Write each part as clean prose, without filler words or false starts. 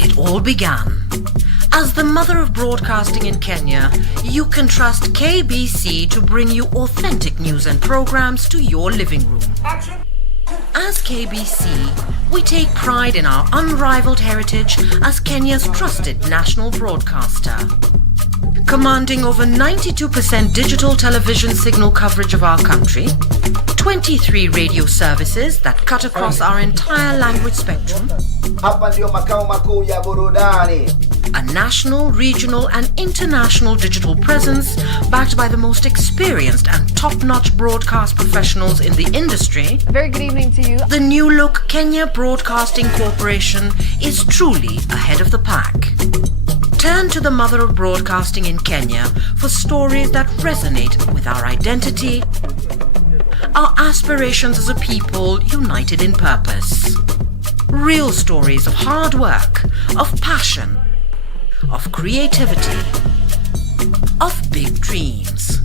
it all began. As the mother of broadcasting in Kenya, you can trust KBC to bring you authentic news and programs to your living room. As KBC, we take pride in our unrivaled heritage as Kenya's trusted national broadcaster. Commanding over 92% digital television signal coverage of our country, 23 radio services that cut across our entire language spectrum, a national, regional and international digital presence backed by the most experienced and top-notch broadcast professionals in the industry. A very good evening to you. The new look Kenya Broadcasting Corporation is truly ahead of the pack. Turn to the mother of broadcasting in Kenya for stories that resonate with our identity, our aspirations as a people united in purpose. Real stories of hard work, of passion, of creativity, of big dreams.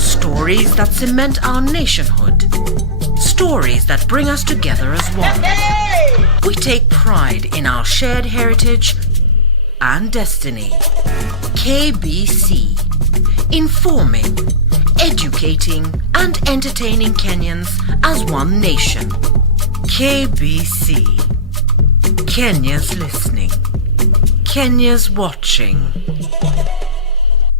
Stories that cement our nationhood. Stories that bring us together as one. We take pride in our shared heritage and destiny. KBC, informing, educating and entertaining Kenyans as one nation. KBC, Kenya's listening, Kenya's watching.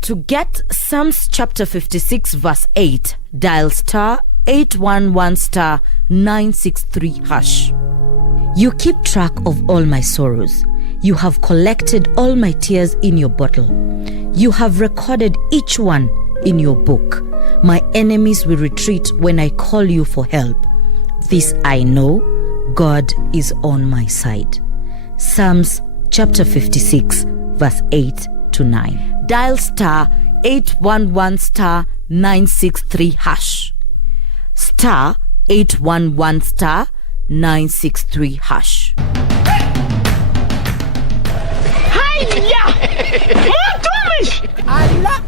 To get Psalms chapter 56 verse 8, dial star 811 star 963 hash. You keep track of all my sorrows. You have collected all my tears in your bottle. You have recorded each one in your book. My enemies will retreat when I call you for help. This I know, God is on my side. Psalms chapter 56 verse 8 to 9. Dial star 811 star 963 hash. Star 811 star 963 hash. Ala,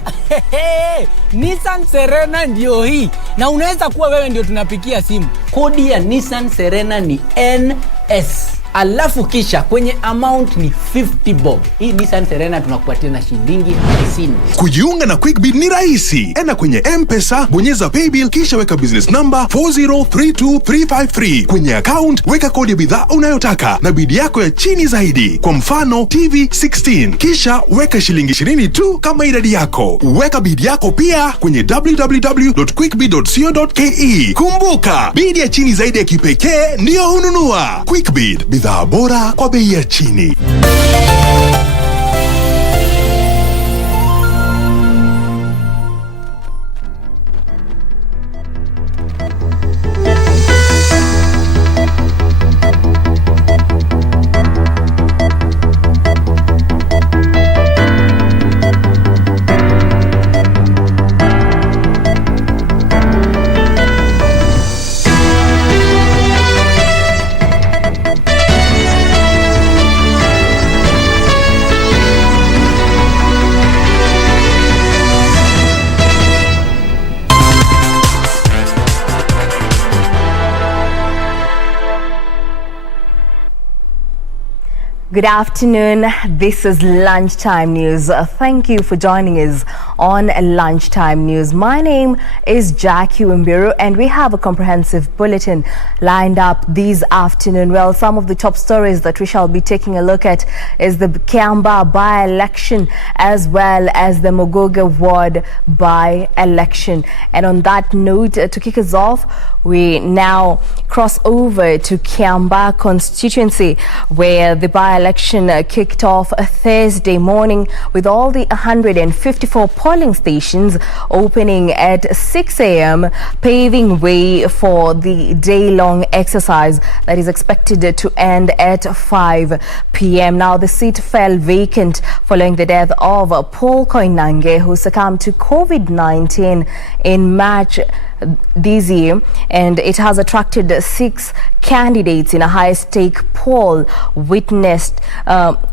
Nissan Serena ndio hii. Na unaweza kuwa wewe ndio tunapikia simu. Kodi ya Nissan Serena ni NS. Alafu kisha kwenye amount ni 50 bob. Hii Nissan Serena tunakupatia na shilingi 50. Kujiunga na QuickBid ni rahisi. Enda kwenye M-Pesa, bonyeza paybill kisha weka business number 4032353. Kwenye account weka kodi ya bidhaa unayotaka na bid yako ya chini zaidi. Kwa mfano TV 16. Kisha weka shilingi 20 tu kama idadi yako. Weka bid yako pia kwenye www.quickbid.co.ke. Kumbuka, bid ya chini zaidi ya kipekee ndio hununua. QuickBid, bidhaa bora kwa bei ya chini. Good afternoon. This is Lunchtime News. Thank you for joining us on Lunchtime News. My name is Jackie Wambiru and we have a comprehensive bulletin lined up this afternoon. Well, some of the top stories that we shall be taking a look at is the Kiamba by-election as well as the Mogoga ward by-election. And on that note, to kick us off, we now cross over to Kiamba constituency where the by-election kicked off Thursday morning with all the 154 polling stations opening at 6 a.m, paving way for the day-long exercise that is expected to end at 5 p.m. Now, the seat fell vacant following the death of Paul Koinange, who succumbed to COVID-19 in March this year, and it has attracted 6 candidates in a high-stake poll witnessed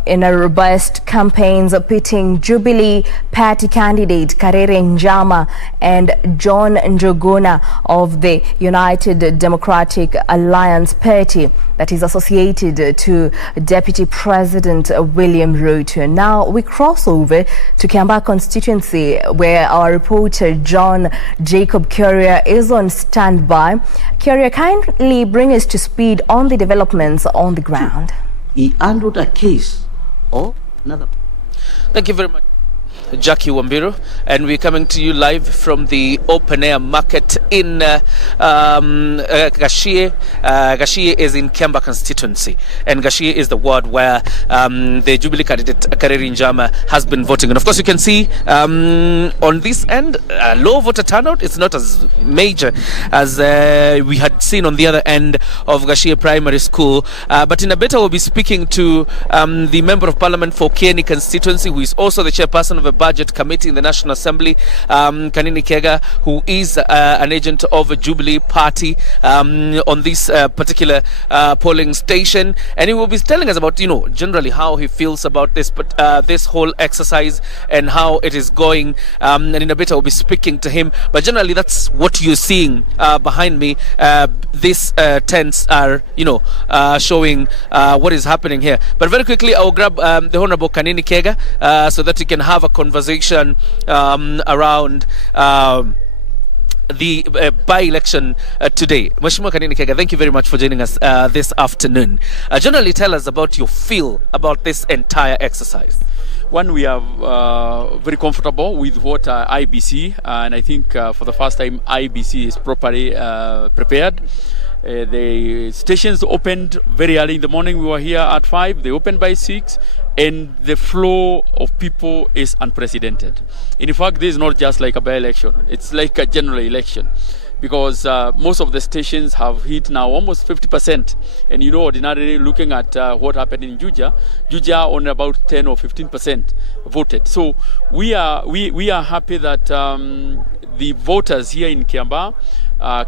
in a robust campaigns pitting Jubilee Party candidate Karere Njama and John Njuguna of the United Democratic Alliance Party that is associated to Deputy President William Ruto. Now we cross over to Kiambaa constituency, where our reporter John Jacob Courier is on standby. Courier, kindly bring us to speed on the developments on the ground. He handled a case or another. Thank you very much, Jackie Wambiru, and we're coming to you live from the open air market in Gashie. Gashie is in Kiambaa constituency, and Gashie is the ward where the Jubilee candidate Karere Njama has been voting. And of course, you can see on this end, low voter turnout. It's not as major as we had seen on the other end of Gashie Primary School. But in a bit, I will be speaking to the Member of Parliament for Kieni constituency, who is also the chairperson of a budget committee in the National Assembly, Kanini Kega, who is an agent of a Jubilee Party on this particular polling station, and he will be telling us about, generally how he feels about this, but this whole exercise and how it is going. And in a bit, I will be speaking to him. But generally, that's what you're seeing behind me. These tents are, showing what is happening here. But very quickly, I will grab the Honorable Kanini Kega so that we can have a conversation around the by-election today. Mheshimiwa Kanini Kega, thank you very much for joining us this afternoon. Generally, tell us about your feel about this entire exercise. One, we are very comfortable with what IBC, and I think for the first time IBC is properly prepared. The stations opened very early in the morning. We were here at 5. They opened by 6. And the flow of people is unprecedented. In fact, this is not just like a by-election. It's like a general election, because most of the stations have hit now almost 50%. And ordinarily looking at what happened in Juja on about 10 or 15% voted. So we are happy that the voters here in Kiambaa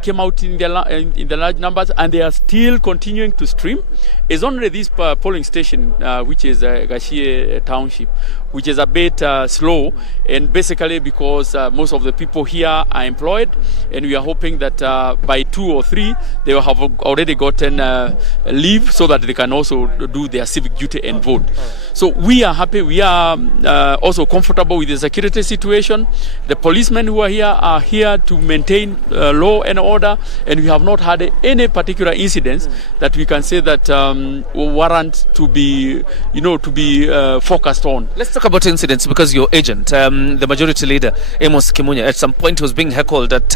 came out in the large numbers, and they are still continuing to stream. It's only this polling station, which is Gashie Township, which is a bit slow, and basically because most of the people here are employed, and we are hoping that by 2 or 3 they will have already gotten leave so that they can also do their civic duty and vote. So we are happy. We are also comfortable with the security situation. The policemen who are here to maintain law and order, and we have not had any particular incidents that we can say that warrant to be focused on. Let's talk about incidents, because your agent, the majority leader Amos Kimunya, at some point was being heckled at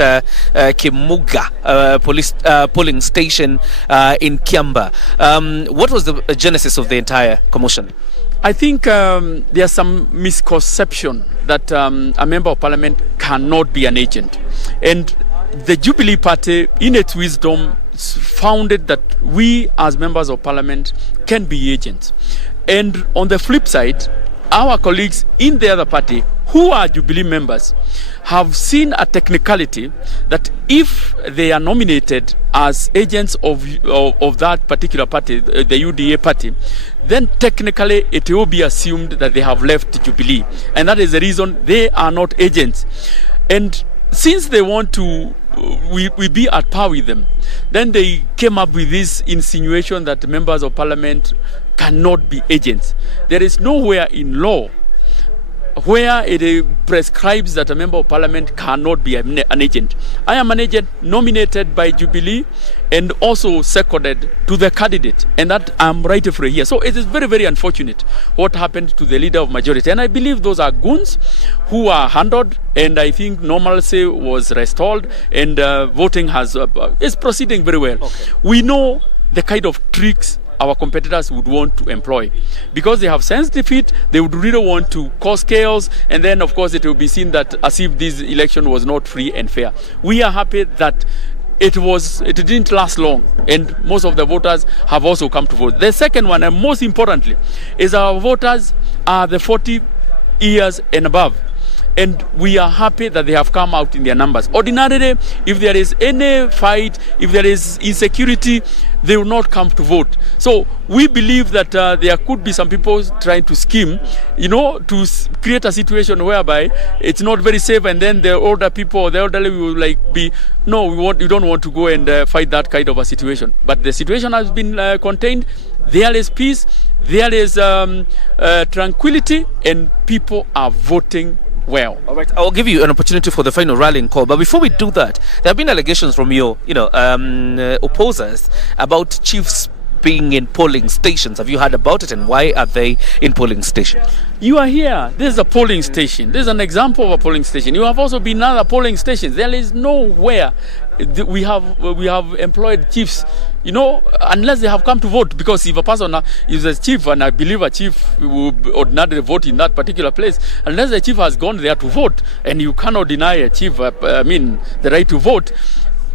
Kimuga police polling station in Kiambaa. What was the genesis of the entire commotion? I think there's some misconception that a member of parliament cannot be an agent, and the Jubilee Party, in its wisdom, founded that we as members of parliament can be agents. And on the flip side, our colleagues in the other party who are Jubilee members have seen a technicality that if they are nominated as agents of that particular party, the UDA party, then technically it will be assumed that they have left Jubilee, and that is the reason they are not agents. And since they want to we be at par with them, then they came up with this insinuation that members of parliament cannot be agents. There is nowhere in law where it prescribes that a member of parliament cannot be an agent. I am an agent nominated by Jubilee and also seconded to the candidate, and that I'm rightfully here. So it is very, very unfortunate what happened to the leader of majority, and I believe those are goons who are handled, and I think normalcy was restored, and voting is proceeding very well. Okay. We know the kind of tricks our competitors would want to employ, because they have sensed defeat. They would really want to cause chaos, and then of course it will be seen that as if this election was not free and fair. We are happy that it didn't last long, and most of the voters have also come to vote. The second one, and most importantly, is our voters are the 40 years and above. and we are happy that they have come out in their numbers. Ordinarily, if there is any fight, if there is insecurity, they will not come to vote. So we believe that there could be some people trying to scheme, to create a situation whereby it's not very safe, and then the older people, the elderly will be, no, we don't want to go and fight that kind of a situation. But the situation has been contained. There is peace, there is tranquility, and people are voting well. All right, I'll give you an opportunity for the final rallying call. But before we do that, there have been allegations from your, opposers about chiefs being in polling stations. Have you heard about it, and why are they in polling stations? You are here. This is a polling station. This is an example of a polling station. You have also been in other polling stations. There is nowhere we have employed chiefs, unless they have come to vote. Because if a person is a chief, and I believe a chief will ordinarily vote in that particular place, unless the chief has gone there to vote, and you cannot deny a chief, the right to vote.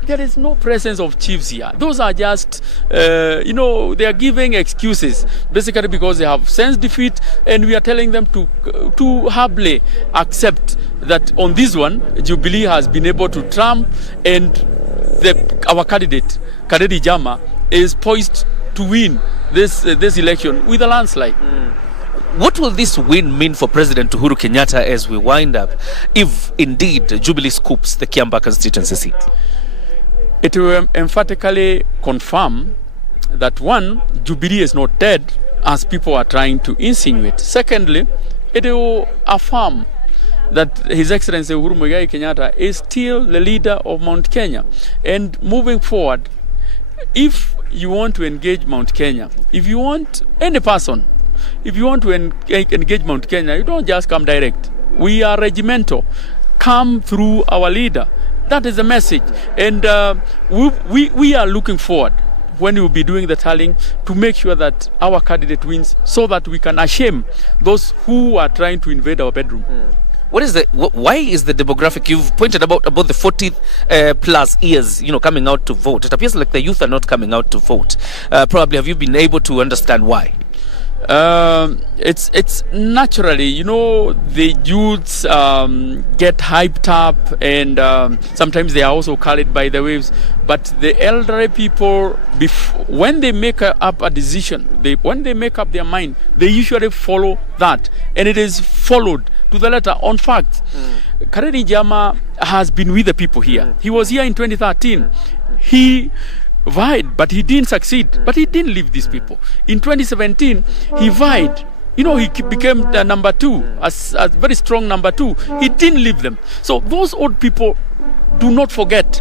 There is no presence of chiefs here. Those are just, they are giving excuses, basically because they have sensed defeat, and we are telling them to humbly accept that on this one, Jubilee has been able to trump, and our candidate, Kareri Jama, is poised to win this election with a landslide. What will this win mean for President Uhuru Kenyatta as we wind up, if indeed Jubilee scoops the Kiambaa constituency seat? It will emphatically confirm that, one, Jubilee is not dead, as people are trying to insinuate. Secondly, it will affirm that His Excellency Uhuru Muigai Kenyatta is still the leader of Mount Kenya. And moving forward, if you want to engage Mount Kenya, if you want any person, if you want to engage Mount Kenya, you don't just come direct. We are regimental. Come through our leader. That is the message. And we are looking forward, when we will be doing the tallying, to make sure that our candidate wins, so that we can shame those who are trying to invade our bedroom. Why is the demographic, you've pointed about the 40 plus years, coming out to vote? It appears like the youth are not coming out to vote. Probably, have you been able to understand why? It's naturally, the youths get hyped up, and sometimes they are also carried by the waves. But the elderly people, when they make up a decision, when they make up their mind, they usually follow that, and it is followed to the letter. On fact, Kareri Jama has been with the people here. He was here in 2013. He vied, but he didn't succeed. But he didn't leave these people. In 2017, he vied. He became the number two, a very strong number two. He didn't leave them. So those old people do not forget.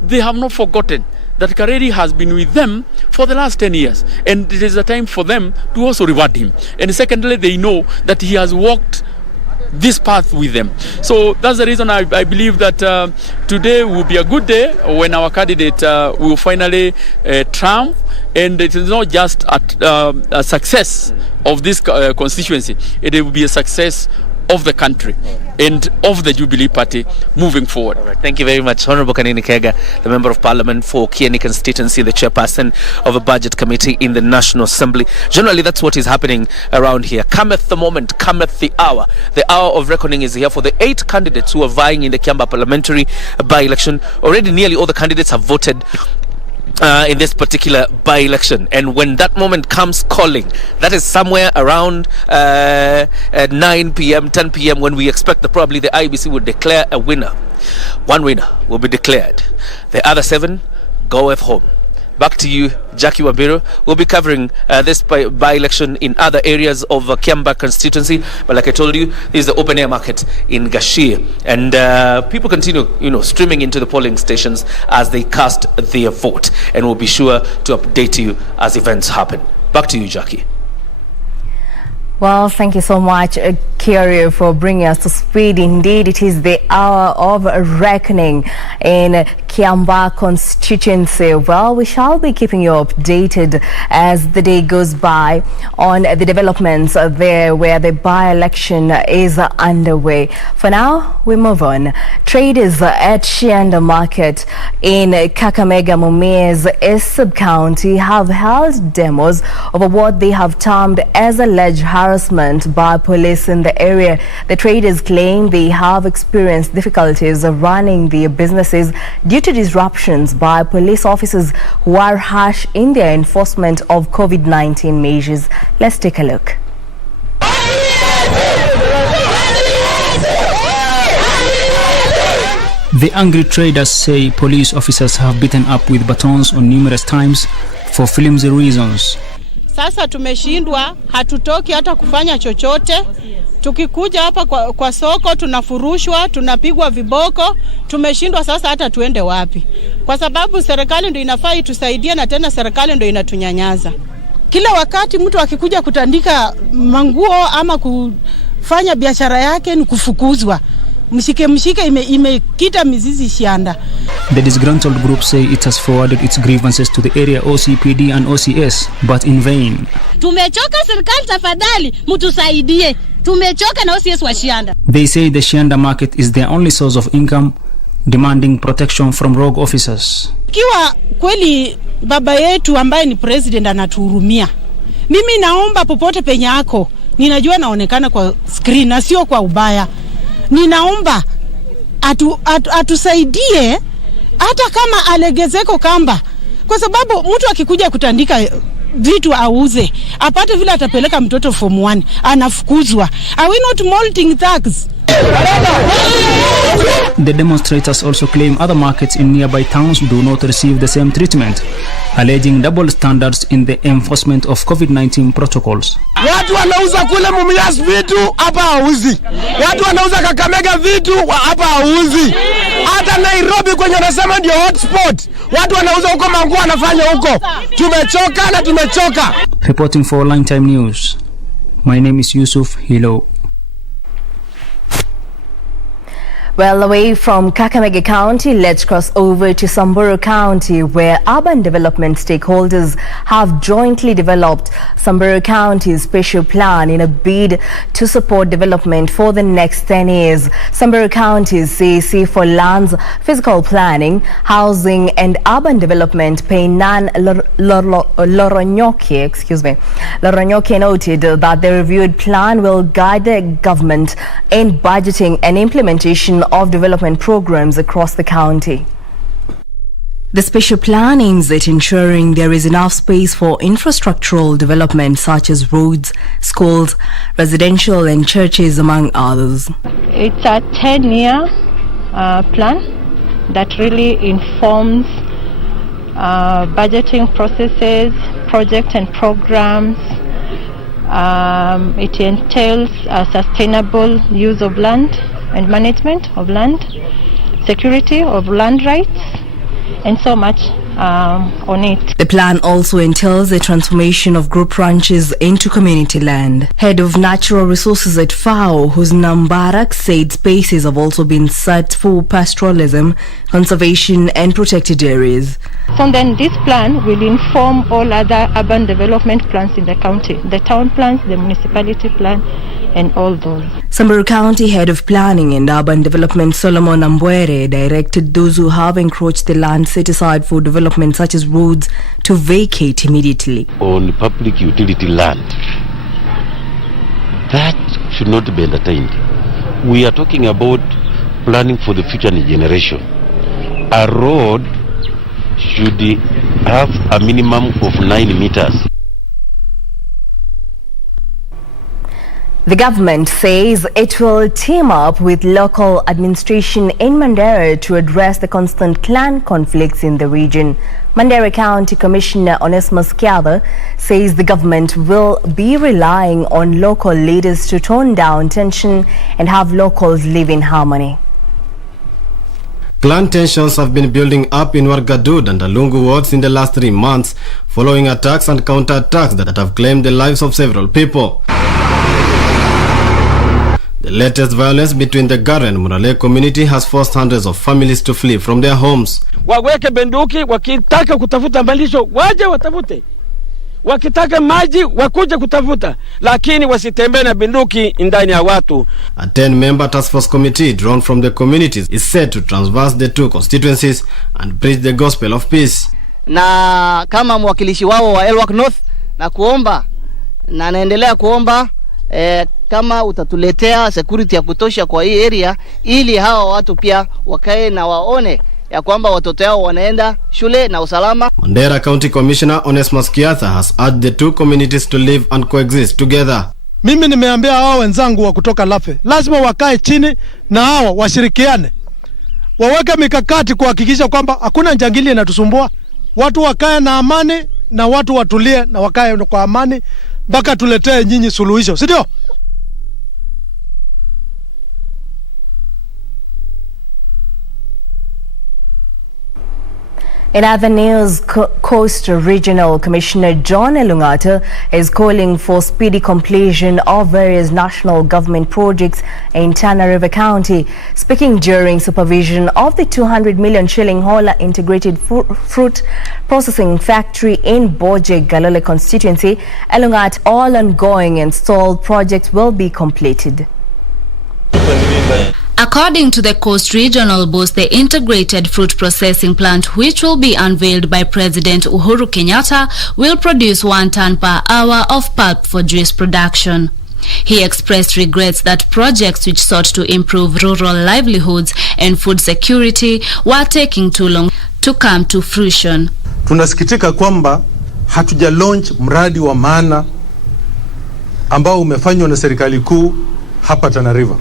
They have not forgotten that Kareri has been with them for the last 10 years. And it is a time for them to also reward him. And secondly, they know that he has walked this path with them. So that's the reason I believe that today will be a good day when our candidate will finally triumph, and it is not just a success of this constituency, it will be a success of the country and of the Jubilee Party moving forward. All right. Thank you very much, Honorable Kanini Kega, the Member of Parliament for Kieni constituency, the Chairperson of a Budget Committee in the National Assembly. Generally, that's what is happening around here. Cometh the moment, cometh the hour. The hour of reckoning is here for the 8 candidates who are vying in the Kiambaa parliamentary by-election. Already nearly all the candidates have voted in this particular by-election, and when that moment comes calling, that is somewhere around 9 p.m. 10 p.m. when we expect that probably the IBC will declare a winner. One winner will be declared, the other 7 goeth home. Back to you, Jackie Wambiru. We'll be covering this by-election in other areas of Kiambaa constituency. But like I told you, this is the open-air market in Gashie. And people continue, streaming into the polling stations as they cast their vote. And we'll be sure to update you as events happen. Back to you, Jackie. Well, thank you so much, Kirio, for bringing us to speed. Indeed, it is the hour of reckoning in Kiamba constituency. Well, we shall be keeping you updated as the day goes by on the developments there where the by-election is underway. For now, we move on. Traders at Shianda Market in Kakamega MUMIAS sub-county have held demos over what they have termed as alleged harassment by police in the area. The traders claim they have experienced difficulties of running their businesses due to disruptions by police officers who are harsh in their enforcement of COVID-19 measures. Let's take a look. The angry traders say police officers have beaten up with batons on numerous times for flimsy reasons. Sasa tumeshindwa, hatutoki hata kufanya chochote. Tukikuja hapa kwa soko tunafurushwa, tunapigwa viboko, tumeshindwa sasa hata tuende wapi. Kwa sababu serikali ndio inafaa itusaidie na tena serikali ndio inatunyanyaza. Kila wakati mtu akikuja kutandika manguo ama kufanya biashara yake ni kufukuzwa. Mshike imekita mizizi Shianda. The disgruntled group say it has forwarded its grievances to the area OCPD and OCS, but in vain. Tumechoka, serikali tafadhali mtusaidie. Tumechoka na OCS wa Shianda. They say the Shianda market is their only source of income, demanding protection from rogue officers. Kiwa kweli baba yetu ambaye ni president anatuhurumia. Mimi naomba popote penye yako. Ninajua naonekana kwa screen na sio kwa ubaya. Ninaomba atusaidie hata kama alegezeko kamba, kwa sababu mtu akikuja kutandika vitu auze apate vile atapeleka mtoto form 1 anafukuzwa. Are we not molting thugs? The demonstrators also claim other markets in nearby towns do not receive the same treatment, alleging double standards in the enforcement of COVID-19 protocols. Watu wanauza kule MUMIAS vitu hapa hauzi. Watu wanauza Kakamega vitu hapa hauzi. Hata Nairobi kwenye nasema ndio hotspot. Watu wanauza huko manguo wanafanya huko. Tumechoka na tumechoka. Reporting for Lunchtime News, my name is Yusuf Hilo. Well, away from Kakamega County, let's cross over to SAMBURU County, where urban development stakeholders have jointly developed SAMBURU County's special plan in a bid to support development for the next 10 years. SAMBURU County's CAC for lands, physical planning, housing and urban development, Peinan Loronyoke noted that the reviewed plan will guide the government in budgeting and implementation of development programs across the county. The special plan aims at ensuring there is enough space for infrastructural development such as roads, schools, residential and churches, among others. It's a 10-year plan that really informs budgeting processes, projects and programs. It entails sustainable use of land and management of land, security of land rights, and so much on it. The plan also entails the transformation of group ranches into community land. Head of Natural Resources at FAO, Husnam Barak, said spaces have also been set for pastoralism, conservation and protected areas. So then this plan will inform all other urban development plans in the county, the town plans, the municipality plan, and all those. SAMBURU County Head of Planning and Urban Development Solomon Ambwere directed those who have encroached the land set aside for development such as roads to vacate immediately. On public utility land, that should not be entertained. We are talking about planning for the future generation. A road should have a minimum of 9 meters. The government says it will team up with local administration in Mandera to address the constant clan conflicts in the region. Mandera County Commissioner Onesmus Kiava says the government will be relying on local leaders to tone down tension and have locals live in harmony. Clan tensions have been building up in Wargadud and Alungu wards in the last 3 months following attacks and counter-attacks that have claimed the lives of several people. The latest violence between the Gara and Murale community has forced hundreds of families to flee from their homes. Waweke benduki, wakitaka kutafuta malisho waje watafute. Wakitaka maji wakuje kutafuta, lakini wasitembee na bunduki ndani ya watu. A 10-member task force committee drawn from the communities is set to transverse the two constituencies and preach the gospel of peace. Na kama mwakilishi wao wa Elwak North na kuomba na naendelea kuomba kama utatuletea security ya kutosha kwa hii area ili hawa watu pia wakae na waone ya kwamba watoto wao wanaenda shule na usalama. Mandera County Commissioner Onesmus Kiatha has urged the two communities to live and coexist together. Mimi nimeambia hao wenzangu wa kutoka Lafe, lazima wakae chini na hao washirikiane. Waweke mikakati kuhakikisha kwamba hakuna njangili inatusumbua. Watu wakae na amani na watu watulie na wakae kwa amani mpaka tuletee nyinyi suluhisho, si ndio? In other news, Coast Regional Commissioner John Elungata is calling for speedy completion of various national government projects in Tana River County. Speaking during supervision of the 200 million shilling Hola integrated fruit processing factory in Boje Galole constituency, Elungata all ongoing and stalled projects will be completed. According to the Coast Regional Boss, the integrated fruit processing plant, which will be unveiled by President Uhuru Kenyatta, will produce 1 ton per hour of pulp for juice production. He expressed regrets that projects which sought to improve rural livelihoods and food security were taking too long to come to fruition. Tunasikitika kwamba hatuja launch mradi wa maana ambao umefanywa na serikali kuu hapa Tana River.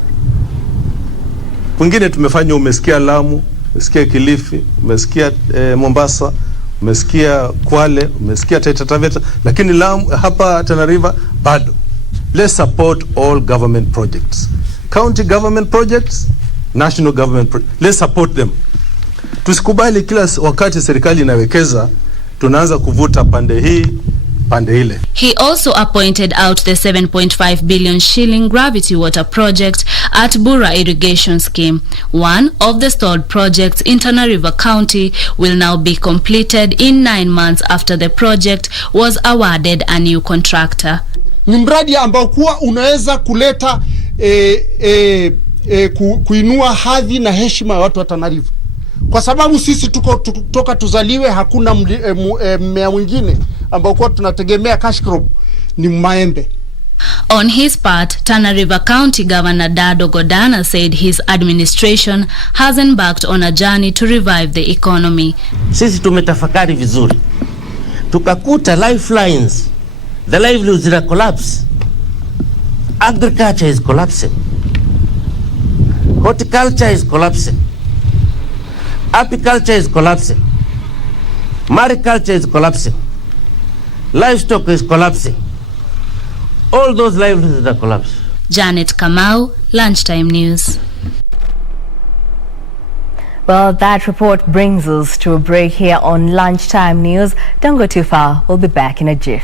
Wengine tumefanya, umesikia Lamu, umesikia Kilifi, umesikia Mombasa, umesikia Kwale, umesikia Taita Taveta, lakini Lamu hapa Tana River bado. Let's support all government projects. County government projects, national government projects. Let's support them. Tusikubali kila wakati serikali inawekeza tunaanza kuvuta pande hii pande ile. He also appointed out the 7.5 billion shilling gravity water project at Bura irrigation scheme. One of the stalled projects in Tana River County will now be completed in 9 months after the project was awarded a new contractor. Ni mradi ambao kuwa unaweza kuleta kuinua hadhi na heshima ya watu wa Tana River. Kwa sababu sisi toka tuzaliwe hakuna mmea mwingine ambao kwa tunategemea cash crop ni maembe. On his part, Tana River County Governor Dado Godana said his administration has embarked on a journey to revive the economy. Sisi tumetafakari vizuri. Tukakuta lifelines, the livelihoods are collapse. Agriculture is collapsing. Horticulture is collapsing. Apiculture is collapsing. Mariculture is collapsing. Livestock is collapsing. All those livelihoods are collapsing. Janet Kamau, Lunchtime News. Well, that report brings us to a break here on Lunchtime News. Don't go too far. We'll be back in a jiff.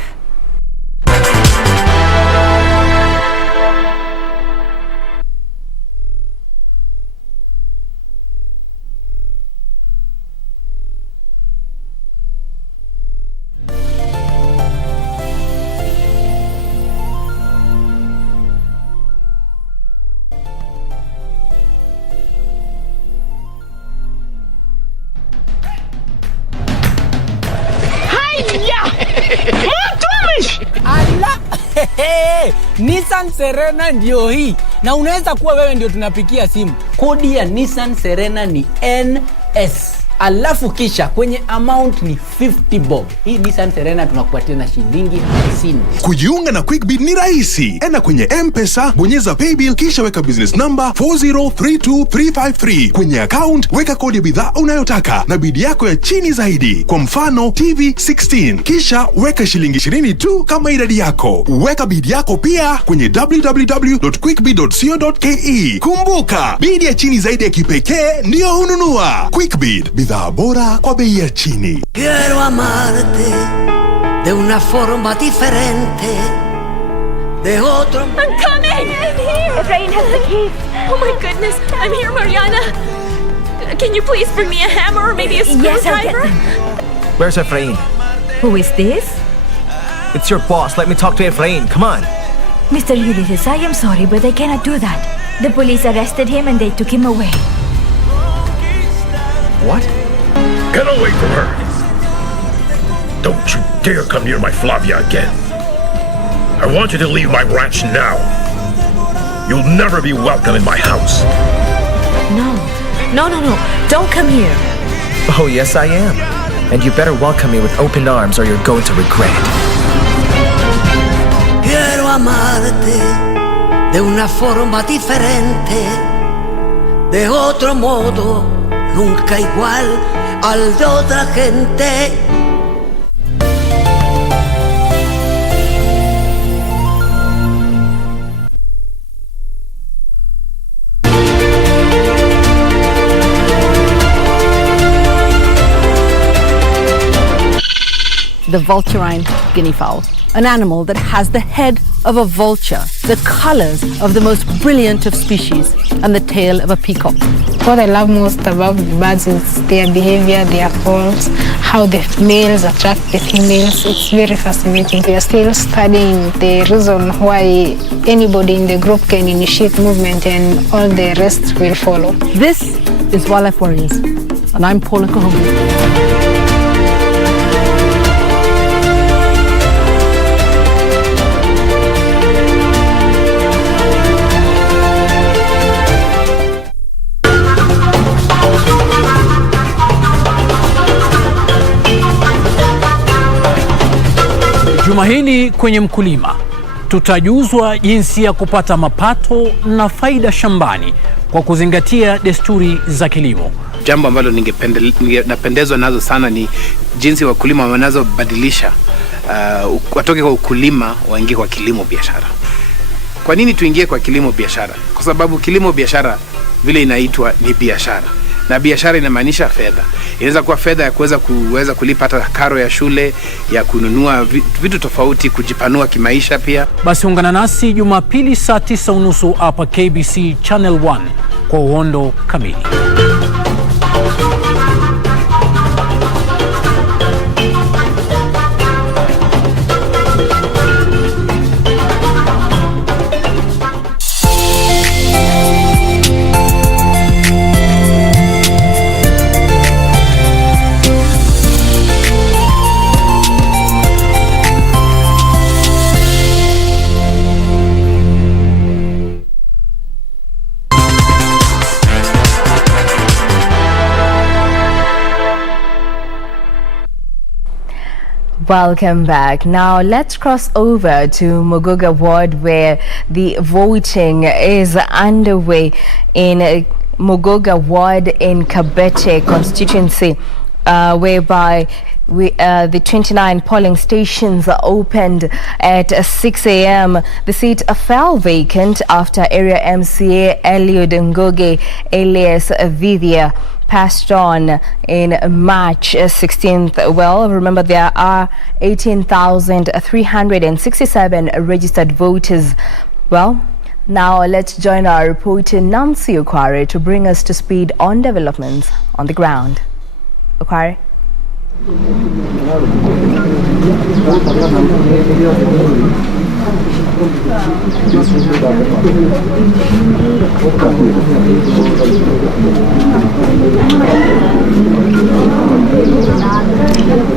Nissan Serena ndio hii. Na unaweza kuwa wewe ndio tunapikia simu. Kodi ya Nissan Serena ni NS. Alafu kisha kwenye amount ni 50 bob. Hii Nissan Serena tunakupatia na shilingi 50. Kujiunga na QuickBid ni rahisi. Enda kwenye M-Pesa, bonyeza paybill kisha weka business number 4032353. Kwenye account weka kodi ya bidhaa unayotaka na bidi yako ya chini zaidi. Kwa mfano TV 16. Kisha weka shilingi 20 tu kama idadi yako. Weka bidi yako pia kwenye www.quickbid.co.ke. Kumbuka, bidi ya chini zaidi ya kipekee ndio hununua. QuickBid, bidhaa bora kwa bei ya chini. Quiero amarte de una forma diferente. I'm coming! I'm here! Efrain has the keys. Oh my goodness, I'm here, Mariana. Can you please bring me a hammer or maybe a screwdriver? Where's Efrain? Who is this? It's your boss. Let me talk to Efrain. Come on. Mr. Ulysses, I am sorry, but I cannot do that. The police arrested him and they took him away. What? Get away from her! Don't you dare come near my Flavia again. I want you to leave my ranch now. You'll never be welcome in my house. No. Don't come here. Oh, yes, I am. And you better welcome me with open arms or you're going to regret it. Quiero amarte de una forma diferente, de otro modo, nunca igual al de otra gente. The vulturine guinea fowl, an animal that has the head of a vulture, the colors of the most brilliant of species, and the tail of a peacock. What I love most about the birds is their behavior, their calls, how the males attract the females. It's very fascinating. We are still studying the reason why anybody in the group can initiate movement and all the rest will follow. This is Wildlife Warriors, and I'm Paula Kahoma. Juma hili kwenye Mkulima tutajuzwa jinsi ya kupata mapato na faida shambani kwa kuzingatia desturi za kilimo. Jambo ambalo napendezwa nazo sana ni jinsi wakulima wanazobadilisha watoke kwa ukulima waingie kwa kilimo biashara. Kwa nini tuingie kwa kilimo biashara? Kwa sababu kilimo biashara vile inaitwa ni biashara. Na biashara inamaanisha fedha. Inaweza kuwa fedha ya kuweza kulipa hata karo ya shule, ya kununua vitu tofauti, kujipanua kimaisha pia. Basi ungana nasi Jumapili saa 9:30 hapa KBC Channel 1 kwa uhondo kamili. Welcome back. Now let's cross over to Muguga Ward where the voting is underway in Muguga Ward in Kabete constituency, whereby the 29 polling stations opened at 6 a.m. The seat fell vacant after area MCA Eliud Ngoge alias Vivia passed on in March 16th. Well, remember there are 18,367 registered voters. Well, now let's join our reporter Nancy Okware to bring us to speed on developments on the ground. Okware.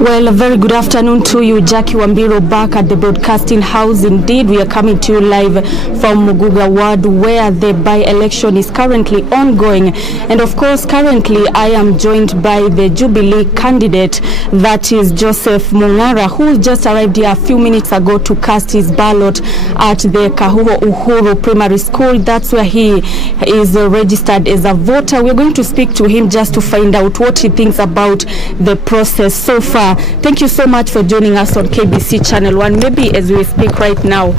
Well, a very good afternoon to you, Jackie Wambiru, back at the broadcasting house. Indeed, we are coming to you live from Muguga Ward, where the by-election is currently ongoing. And of course, currently I am joined by the Jubilee candidate, that is Joseph Mungara, who just arrived here a few minutes ago to cast his ballot at the Kahuho Uhuru Primary School. That's where he is registered as a voter. We're going to speak to him just to find out what he thinks about the process so far. Thank you so much for joining us on KBC Channel 1. Maybe as we speak right now,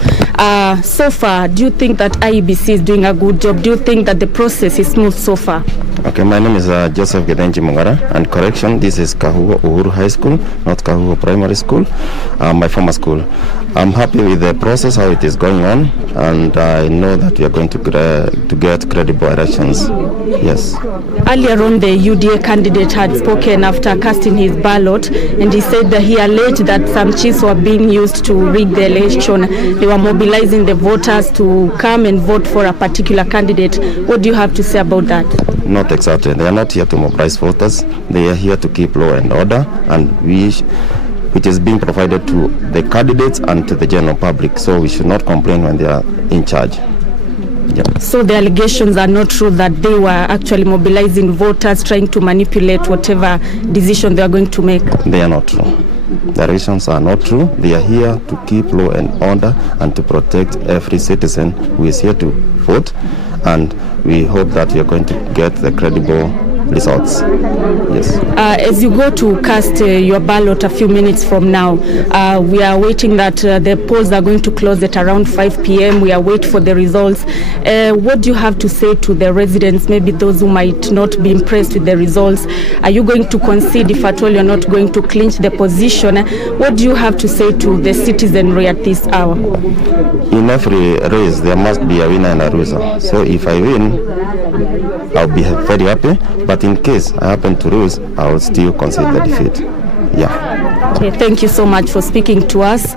so far, do you think that IEBC is doing a good job? Do you think that the process is smooth so far? Okay, my name is Joseph Gedenji Mungara, and correction, this is Kahuho Uhuru High School, not Kahuho Primary School, my former school. I'm happy with the process, how it is going on, and I know that we are going to get credible elections. Yes. Earlier on, the UDA candidate had spoken after casting his ballot, and he said that he alleged that some chiefs were being used to rig the election. They were mobilizing the voters to come and vote for a particular candidate. What do you have to say about that? Not exactly. They are not here to mobilize voters. They are here to keep law and order, and it is being provided to the candidates and to the general public. So we should not complain when they are in charge. Yeah. So the allegations are not true that they were actually mobilizing voters, trying to manipulate whatever decision they are going to make? They are not true. The allegations are not true. They are here to keep law and order and to protect every citizen who is here to vote. And we hope that we are going to get the credible results. Yes. As you go to cast your ballot a few minutes from now, we are waiting that the polls are going to close at around 5 p.m. We are waiting for the results. What do you have to say to the residents, maybe those who might not be impressed with the results? Are you going to concede if at all you're not going to clinch the position? What do you have to say to the citizenry at this hour? In every race, there must be a winner and a loser. So if I win, I'll be very happy. But in case I happen to lose, I will still concede the defeat. Yeah. Okay, thank you so much for speaking to us.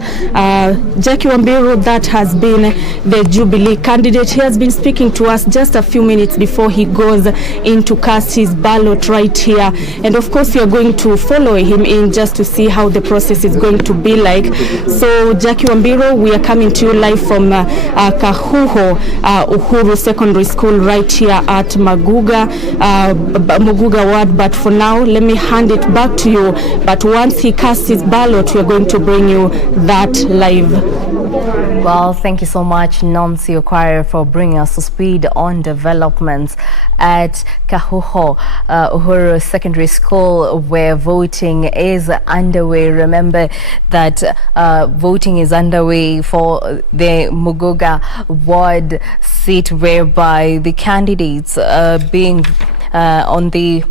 Jackie Wambiru, that has been the Jubilee candidate. He has been speaking to us just a few minutes before he goes in to cast his ballot right here. And of course, we are going to follow him in just to see how the process is going to be like. So, Jackie Wambiru, we are coming to you live from Kahuho Uhuru Secondary School right here at Muguga Ward. But for now, let me hand it back to you. But once he casts his ballot, we are going to bring you that live. Well, thank you so much, Nancy Okwara, for bringing us to speed on developments at Kahuho Uhuru Secondary School, where voting is underway. Remember that voting is underway for the Muguga Ward seat, whereby the candidates being on the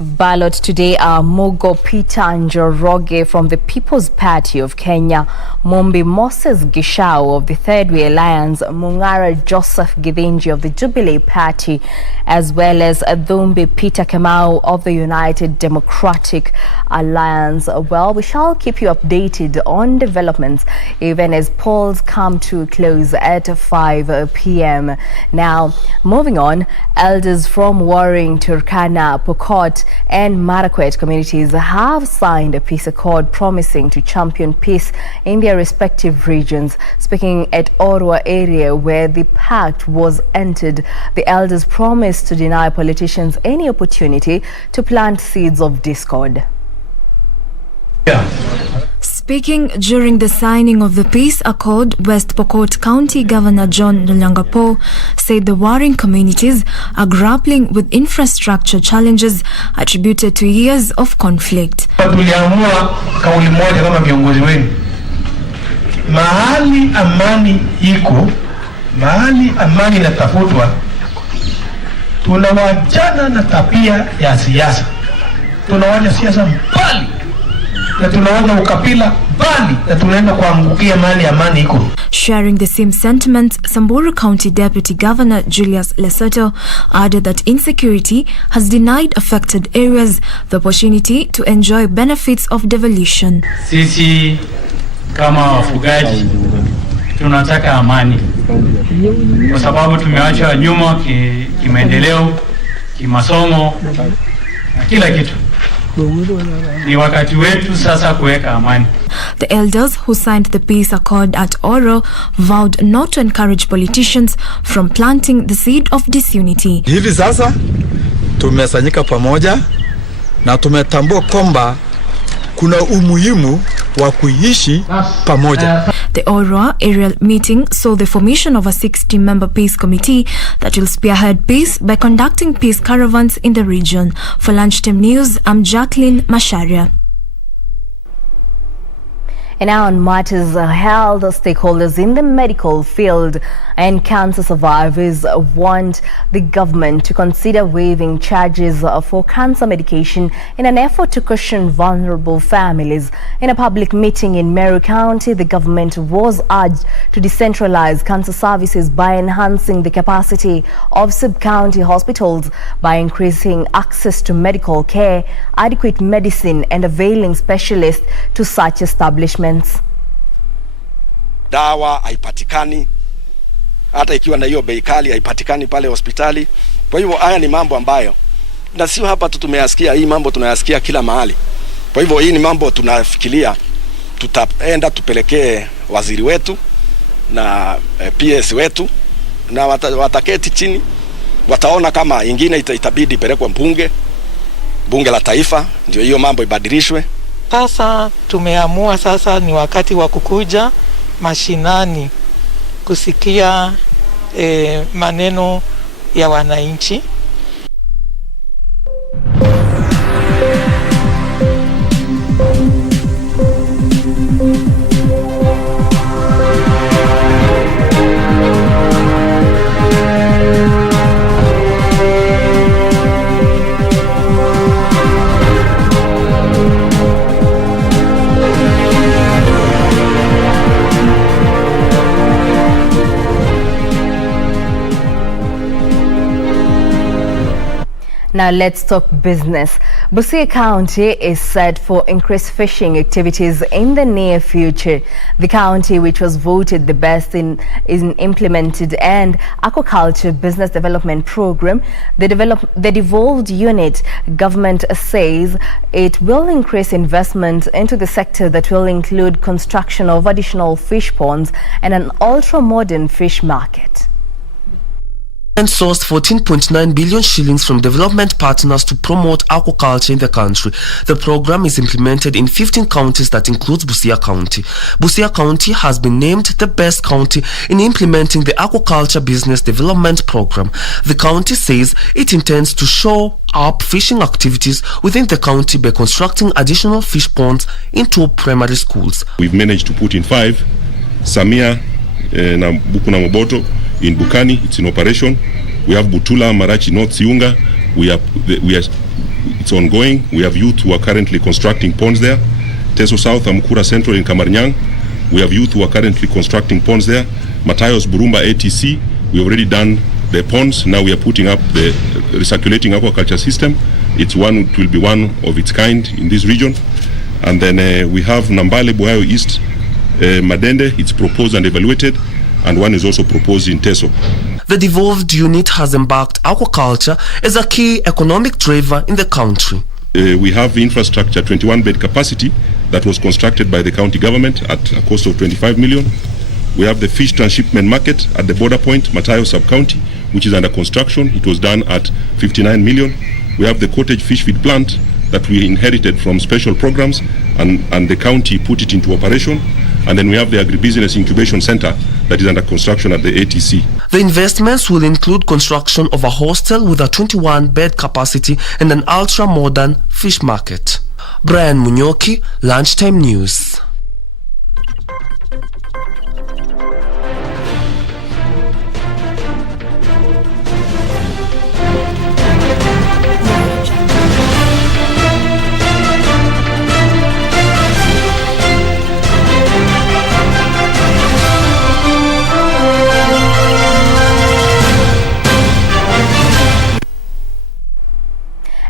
ballot today are Mugo Peter Njoroge from the People's Party of Kenya, Mombi Moses Gishao of the Third Way Alliance, Mungara Joseph Githinji of the Jubilee Party, as well as Dhumbi Peter Kamau of the United Democratic Alliance. Well, we shall keep you updated on developments even as polls come to a close at 5 p.m. Now, moving on, elders from warring Turkana, Pokot and Marakwet communities have signed a peace accord promising to champion peace in their respective regions. Speaking at Orwa area where the pact was entered, the elders promised to deny politicians any opportunity to plant seeds of discord. Speaking during the signing of the peace accord, West Pokot County Governor John Nyangapo said the warring communities are grappling with infrastructure challenges attributed to years of conflict. Tuliamua kauli moja kama viongozi wenu, mahali amani iko, mahali amani inatafutwa, tunawachana na tabia ya siasa, tunawacha siasa mbali na tunawacha ukabila mbali na tunaenda kuangukia mahali amani iko. Sharing the same sentiments, Samburu County Deputy Governor Julius Lesotho added that insecurity has denied affected areas the opportunity to enjoy benefits of devolution. Sisi kama wafugaji tunataka amani, kwa sababu tumeacha nyuma kimaendeleo, kimasomo na kila kitu. Ni wakati wetu sasa kuweka amani. The elders who signed the peace accord at Oro vowed not to encourage politicians from planting the seed of disunity. Hivi sasa tumesanyika pamoja na tumetambua kwamba kuna umuhimu wa kuishi pamoja. The Orwa aerial meeting saw the formation of a 60-member peace committee that will spearhead peace by conducting peace caravans in the region. For Lunchtime News, I'm Jacqueline Masharia. And now on matters held, stakeholders in the medical field and cancer survivors want the government to consider waiving charges for cancer medication in an effort to cushion vulnerable families. In a public meeting in Meru County, the government was urged to decentralize cancer services by enhancing the capacity of sub-county hospitals by increasing access to medical care, adequate medicine and availing specialists to such establishments. Dawa haipatikani, hata ikiwa na hiyo bei kali haipatikani pale hospitali. Kwa hivyo haya ni mambo ambayo na sio hapa tu tumeyasikia, hii mambo tunayasikia kila mahali. Kwa hivyo hii ni mambo tunafikiria tutaenda tupelekee waziri wetu na PS wetu na wataketi chini, wataona kama ingine itabidi pelekwe bunge la taifa ndio hiyo mambo ibadilishwe. Sasa tumeamua sasa ni wakati wa kukuja mashinani kusikia maneno ya wananchi. Now let's talk business. Busia County is set for increased fishing activities in the near future. The county, which was voted the best in implemented and aquaculture business development program, the devolved unit government says it will increase investment into the sector that will include construction of additional fish ponds and an ultra-modern fish market. And sourced 14.9 billion shillings from development partners to promote aquaculture in the country. The program is implemented in 15 counties that includes Busia County. Busia County has been named the best county in implementing the aquaculture business development program. The county says it intends to show up fishing activities within the county by constructing additional fish ponds in 2 primary schools. We've managed to put in 5, Samia na Buku na Moboto in Bukani, it's in operation. We have Butula, Marachi, North Siunga. It's ongoing. We have youth who are currently constructing ponds there. Teso South, Amukura Central in Kamarnyang. We have youth who are currently constructing ponds there. Matayos, Burumba, ATC. We've already done the ponds. Now we are putting up the recirculating aquaculture system. It will be one of its kind in this region. And then we have Nambale, Buhayo East, Madende. It's proposed and evaluated. And one is also proposed in Teso. The devolved unit has embarked aquaculture as a key economic driver in the country. We have infrastructure, 21-bed capacity that was constructed by the county government at a cost of 25 million. We have the fish transshipment market at the border point, Matayo sub-county, which is under construction. It was done at 59 million. We have the cottage fish feed plant that we inherited from special programs and the county put it into operation. And then we have the agribusiness incubation center that is under construction at the ATC. The investments will include construction of a hostel with a 21-bed capacity and an ultra-modern fish market. Brian Munyoki, Lunchtime News.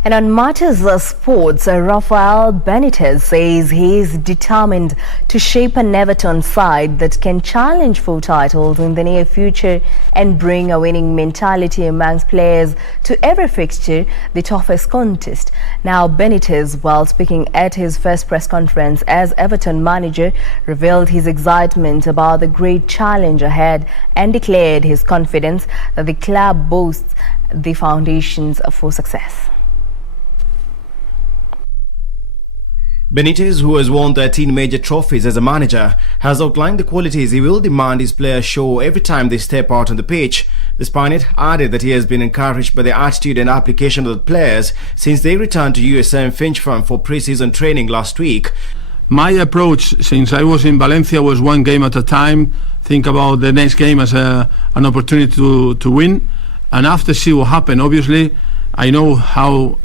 And on matters of sports, Rafael Benitez says he is determined to shape an EVERTON side that can challenge for titles in the near future and bring a winning mentality amongst players to every fixture, the toughest contest. Now, Benitez, while speaking at his first press conference as EVERTON manager, revealed his excitement about the great challenge ahead and declared his confidence that the club boasts the foundations for success. Benitez, who has won 13 major trophies as a manager, has outlined the qualities he will demand his players show every time they step out on the pitch. The Spaniard added that he has been encouraged by the attitude and application of the players since they returned to USM Finch Farm for pre-season training last week. My approach since I was in Valencia was one game at a time, think about the next game as an opportunity to win, and after see what happened. Obviously I know how